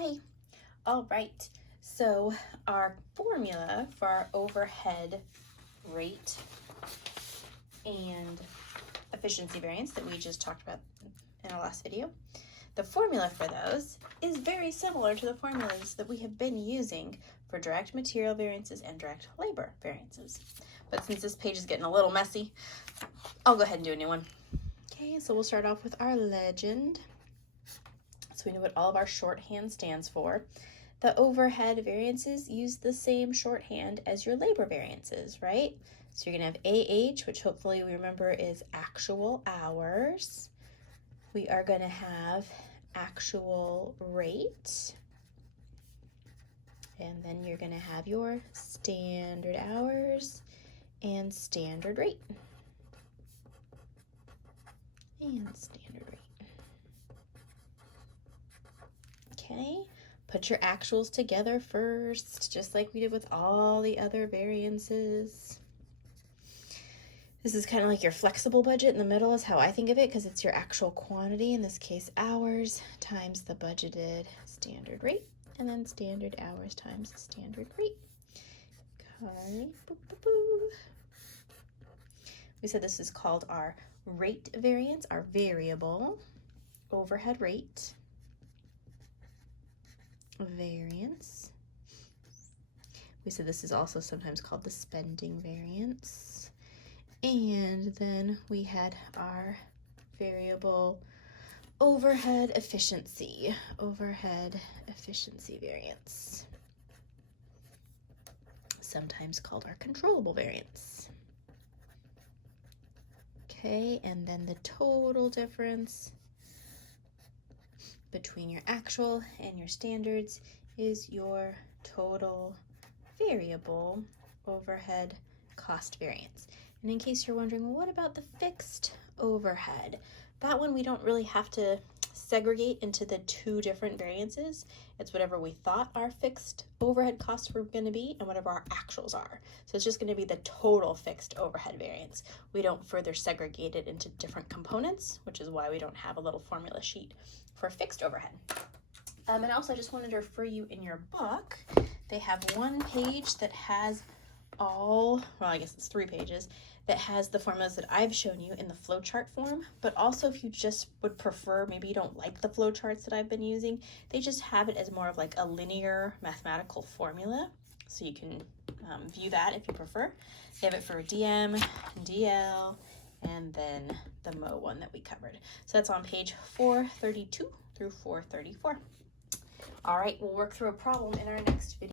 Hi. All right. So our formula for our overhead rate and efficiency variance that we just talked about in our last video, the formula for those is very similar to the formulas that we have been using for direct material variances and direct labor variances. But since this page is getting a little messy, I'll go ahead and do a new one. Okay, so we'll start off with our legend. So we know what all of our shorthand stands for. The overhead variances use the same shorthand as your labor variances, right? So you're gonna have AH, which hopefully we remember is actual hours. We are gonna have actual rate. And then you're gonna have your standard hours and standard rate. And standard rate. Okay, put your actuals together first, just like we did with all the other variances. This is kind of like your flexible budget in the middle is how I think of it, because it's your actual quantity, in this case hours, times the budgeted standard rate, and then standard hours times standard rate. Okay. We said this is called our rate variance, our variable overhead rate variance. We said this is also sometimes called the spending variance. And then we had our variable overhead efficiency variance, sometimes called our controllable variance. Okay, and then the total difference between your actual and your standards is your total variable overhead cost variance. And in case you're wondering, well, what about the fixed overhead? That one we don't really have to segregate into the two different variances. It's whatever we thought our fixed overhead costs were going to be and whatever our actuals are. So it's just going to be the total fixed overhead variance. We don't further segregate it into different components, which is why we don't have a little formula sheet for fixed overhead. And also I just wanted to refer you in your book. They have one page that has well, I guess it's 3 pages, that has the formulas that I've shown you in the flowchart form, but also if you just would prefer, maybe you don't like the flowcharts that I've been using, they just have it as more of like a linear mathematical formula, so you can view that if you prefer. They have it for DM, DL, and then the Mo one that we covered. So that's on page 432 through 434. All right, we'll work through a problem in our next video.